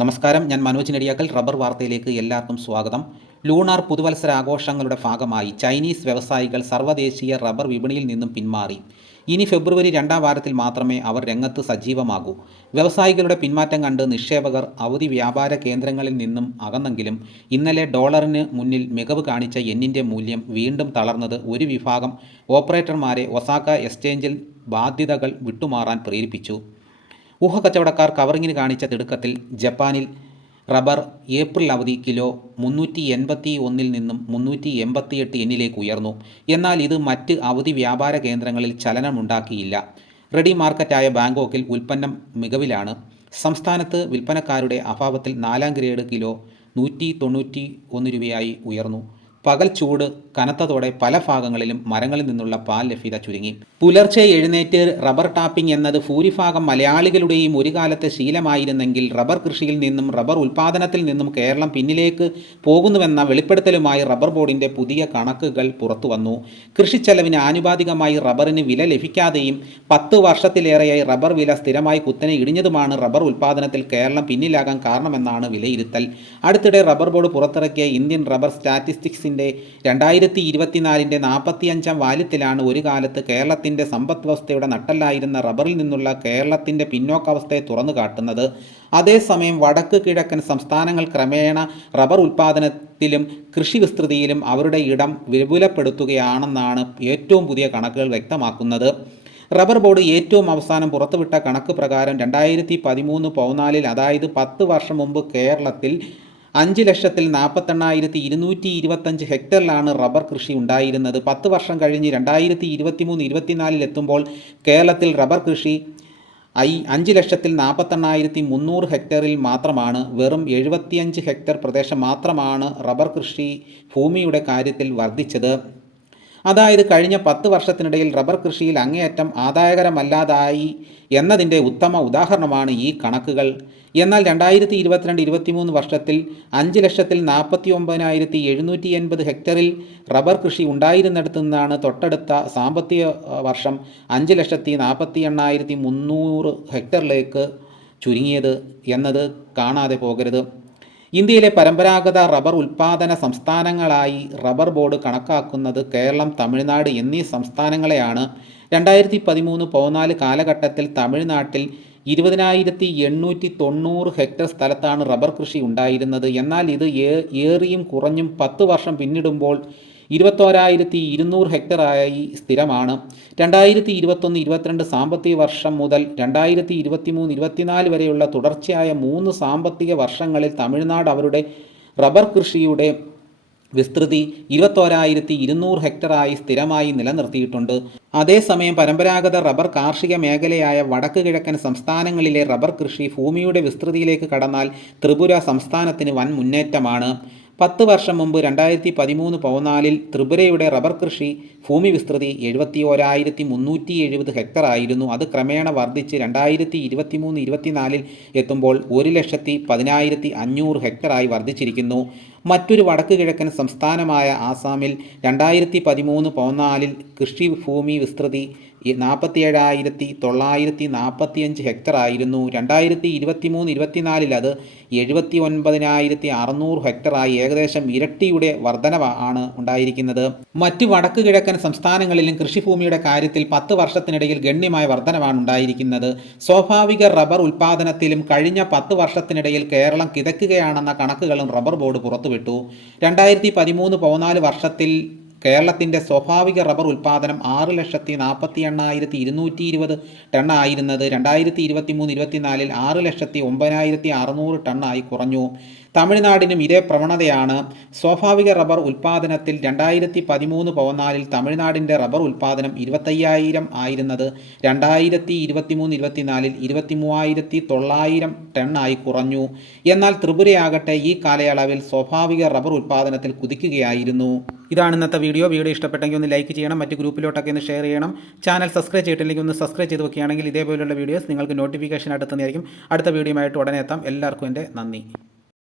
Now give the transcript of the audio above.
നമസ്കാരം, ഞാൻ മനോജ് നെടിയാക്കൽ. റബ്ബർ വാർത്തയിലേക്ക് എല്ലാവർക്കും സ്വാഗതം. ലൂണാർ പുതുവത്സരാഘോഷങ്ങളുടെ ഭാഗമായി ചൈനീസ് വ്യവസായികൾ സർവ്വദേശീയ റബ്ബർ വിപണിയിൽ നിന്നും പിന്മാറി. ഇനി ഫെബ്രുവരി 2ാം വാരത്തിൽ മാത്രമേ അവർ രംഗത്ത് സജീവമാകൂ. വ്യവസായികളുടെ പിന്മാറ്റം കണ്ട് നിക്ഷേപകർ അവധി വ്യാപാര കേന്ദ്രങ്ങളിൽ നിന്നും അകന്നെങ്കിലും ഇന്നലെ ഡോളറിന് മുന്നിൽ മികവ് കാണിച്ച യെന്നിൻ്റെ മൂല്യം വീണ്ടും തളർന്നത് ഒരു വിഭാഗം ഓപ്പറേറ്റർമാരെ ഒസാക്ക എക്സ്ചേഞ്ചിൽ ബാധ്യതകൾ വിട്ടുമാറാൻ പ്രേരിപ്പിച്ചു. ഊഹക്കച്ചവടക്കാർ കവറിങ്ങിന് കാണിച്ച തിടുക്കത്തിൽ ജപ്പാനിൽ റബ്ബർ ഏപ്രിൽ അവധി കിലോ 381 നിന്നും 388 യെന്നിലേക്ക് ഉയർന്നു. എന്നാൽ ഇത് മറ്റ് അവധി വ്യാപാര കേന്ദ്രങ്ങളിൽ ചലനമുണ്ടാക്കിയില്ല. റെഡി മാർക്കറ്റായ ബാങ്കോക്കിൽ ഉൽപ്പന്നം മികവിലാണ്. സംസ്ഥാനത്ത് വിൽപ്പനക്കാരുടെ അഭാവത്തിൽ 4ാം ഗ്രേഡ് കിലോ 191 രൂപയായി ഉയർന്നു. പകൽ ചൂട് കനത്തതോടെ പല ഭാഗങ്ങളിലും മരങ്ങളിൽ നിന്നുള്ള പാൽ ലഭ്യത ചുരുങ്ങി. പുലർച്ചെ എഴുന്നേറ്റ് റബ്ബർ ടാപ്പിംഗ് എന്നത് ഭൂരിഭാഗം മലയാളികളുടെയും ഒരു കാലത്തെ ശീലമായിരുന്നെങ്കിൽ റബ്ബർ കൃഷിയിൽ നിന്നും റബ്ബർ ഉൽപ്പാദനത്തിൽ നിന്നും കേരളം പിന്നിലേക്ക് പോകുന്നുവെന്ന വെളിപ്പെടുത്തലുമായി റബ്ബർ ബോർഡിൻ്റെ പുതിയ കണക്കുകൾ പുറത്തുവന്നു. കൃഷിച്ചെലവിന് ആനുപാതികമായി റബ്ബറിന് വില ലഭിക്കാതെയും 10 വർഷത്തിലേറെയായി റബ്ബർ വില സ്ഥിരമായി കുത്തനെ ഇടിഞ്ഞതുമാണ് റബ്ബർ ഉൽപ്പാദനത്തിൽ കേരളം പിന്നിലാകാൻ കാരണമെന്നാണ് വിലയിരുത്തൽ. അടുത്തിടെ റബ്ബർ ബോർഡ് പുറത്തിറക്കിയ ഇന്ത്യൻ റബ്ബർ സ്റ്റാറ്റിസ്റ്റിക്സിൻ്റെ 2024 45ാം വാല്യത്തിലാണ് ഒരു കാലത്ത് കേരളത്തിൻ്റെ സമ്പദ് വ്യവസ്ഥയുടെ നട്ടെല്ലായിരുന്ന റബ്ബറിൽ നിന്നുള്ള കേരളത്തിൻ്റെ പിന്നോക്കാവസ്ഥയെ തുറന്നു കാട്ടുന്നത്. അതേസമയം വടക്ക് കിഴക്കൻ സംസ്ഥാനങ്ങൾ ക്രമേണ റബ്ബർ ഉൽപ്പാദനത്തിലും കൃഷി വിസ്തൃതിയിലും അവരുടെ ഇടം വിപുലപ്പെടുത്തുകയാണെന്നാണ് ഏറ്റവും പുതിയ കണക്കുകൾ വ്യക്തമാക്കുന്നത്. റബ്ബർ ബോർഡ് ഏറ്റവും അവസാനം പുറത്തുവിട്ട കണക്ക് പ്രകാരം 2013-14 അതായത് 10 വർഷം മുമ്പ് കേരളത്തിൽ 5,48,225 ഹെക്ടറിലാണ് റബ്ബർ കൃഷി ഉണ്ടായിരുന്നത്. 10 വർഷം കഴിഞ്ഞ് 2023-24 എത്തുമ്പോൾ കേരളത്തിൽ റബ്ബർ കൃഷി 5,48,300 ഹെക്ടറിൽ മാത്രമാണ്. വെറും 75 ഹെക്ടർ പ്രദേശം മാത്രമാണ് റബ്ബർ കൃഷി ഭൂമിയുടെ കാര്യത്തിൽ വർദ്ധിച്ചത്. അതായത് കഴിഞ്ഞ 10 വർഷത്തിനിടയിൽ റബ്ബർ കൃഷിയിൽ അങ്ങേയറ്റം ആദായകരമല്ലാതായി എന്നതിൻ്റെ ഉത്തമ ഉദാഹരണമാണ് ഈ കണക്കുകൾ. എന്നാൽ 2022-23 വർഷത്തിൽ 5,49,780 ഹെക്ടറിൽ റബ്ബർ കൃഷി ഉണ്ടായിരുന്നിടത്തു നിന്നാണ് തൊട്ടടുത്ത സാമ്പത്തിക വർഷം 5,48,300 ഹെക്ടറിലേക്ക് ചുരുങ്ങിയത് എന്നത് കാണാതെ പോകരുത്. ഇന്ത്യയിലെ പരമ്പരാഗത റബ്ബർ ഉൽപ്പാദന സംസ്ഥാനങ്ങളായി റബ്ബർ ബോർഡ് കണക്കാക്കുന്നത് കേരളം, തമിഴ്നാട് എന്നീ സംസ്ഥാനങ്ങളെയാണ്. 2013-14 കാലഘട്ടത്തിൽ തമിഴ്നാട്ടിൽ 20,890 ഹെക്ടർ സ്ഥലത്താണ് റബ്ബർ കൃഷി ഉണ്ടായിരുന്നത്. എന്നാൽ ഇത് ഏറിയും കുറഞ്ഞും 10 വർഷം പിന്നിടുമ്പോൾ 21,200 ഹെക്ടറായി സ്ഥിരമാണ്. 2021-22 സാമ്പത്തിക വർഷം മുതൽ 2023-24 വരെയുള്ള തുടർച്ചയായ 3 സാമ്പത്തിക വർഷങ്ങളിൽ തമിഴ്നാട് അവരുടെ റബ്ബർ കൃഷിയുടെ വിസ്തൃതി 21,200 ഹെക്ടറായി സ്ഥിരമായി നിലനിർത്തിയിട്ടുണ്ട്. അതേസമയം പരമ്പരാഗത റബ്ബർ കാർഷിക മേഖലയായ വടക്ക് കിഴക്കൻ സംസ്ഥാനങ്ങളിലെ റബ്ബർ കൃഷി ഭൂമിയുടെ വിസ്തൃതിയിലേക്ക് കടന്നാൽ ത്രിപുര സംസ്ഥാനത്തിന് വൻ മുന്നേറ്റമാണ്. 10 വർഷം മുമ്പ് 2013-14 ത്രിപുരയുടെ റബ്ബർ കൃഷി ഭൂമി വിസ്തൃതി 71,370 ഹെക്ടർ ആയിരുന്നു. അത് ക്രമേണ വർദ്ധിച്ച് 2023-24 എത്തുമ്പോൾ 1,10,500 ഹെക്ടറായി വർദ്ധിച്ചിരിക്കുന്നു. മറ്റൊരു വടക്ക് കിഴക്കൻ സംസ്ഥാനമായ ആസാമിൽ 2013-14 കൃഷി ഭൂമി വിസ്തൃതി 47,945 ഹെക്ടർ ആയിരുന്നു. 2023-24 അത് 79,600 ഹെക്ടറായി ഏകദേശം ഇരട്ടിയുടെ വർധനവാണ് ഉണ്ടായിരിക്കുന്നത്. മറ്റ് വടക്ക് കിഴക്കൻ സംസ്ഥാനങ്ങളിലും കൃഷിഭൂമിയുടെ കാര്യത്തിൽ 10 വർഷത്തിനിടയിൽ ഗണ്യമായ വർധനവാണ് ഉണ്ടായിരിക്കുന്നത്. സ്വാഭാവിക റബ്ബർ ഉൽപ്പാദനത്തിലും കഴിഞ്ഞ 10 വർഷത്തിനിടയിൽ കേരളം കിതക്കുകയാണെന്ന കണക്കുകളും റബ്ബർ ബോർഡ് പുറത്തുവിട്ടു. 2013-14 വർഷത്തിൽ കേരളത്തിൻ്റെ സ്വാഭാവിക റബ്ബർ ഉൽപ്പാദനം 6,48,220 ടൺ ആയിരുന്നത് 2023-24 6,09,600 ടണ്ണായി കുറഞ്ഞു. തമിഴ്നാടിനും ഇതേ പ്രവണതയാണ്. സ്വാഭാവിക റബ്ബർ ഉൽപ്പാദനത്തിൽ 2013-14 തമിഴ്നാടിൻ്റെ റബ്ബർ ഉൽപ്പാദനം 25,000 ആയിരുന്നത് 2023-24 23,900 ടണ്ണായി കുറഞ്ഞു. എന്നാൽ ത്രിപുരയാകട്ടെ ഈ കാലയളവിൽ സ്വാഭാവിക റബ്ബർ ഉൽപ്പാദനത്തിൽ കുതിക്കുകയായിരുന്നു. ഇതാണ് ഇന്നത്തെ വീഡിയോ. ഇഷ്ടപ്പെട്ടെങ്കിൽ ഒന്ന് ലൈക്ക് ചെയ്യണം, മറ്റ് ഗ്രൂപ്പിലോട്ടൊക്കെ ഒന്ന് ഷെയർ ചെയ്യണം. ചാനൽ സബ്സ്ക്രൈബ് ചെയ്തിട്ടില്ലെങ്കിൽ ഒന്ന് സബ്സ്ക്രൈബ് ചെയ്ത് വെക്കുകയാണെങ്കിൽ ഇതേപോലെയുള്ള വീഡിയോസ് നിങ്ങൾക്ക് നോട്ടിഫിക്കേഷൻ അടുത്തുന്നതായിരിക്കും. അടുത്ത വീഡിയോയുമായിട്ട് ഉടനെ എത്താം. എല്ലാവർക്കും എൻ്റെ നന്ദി.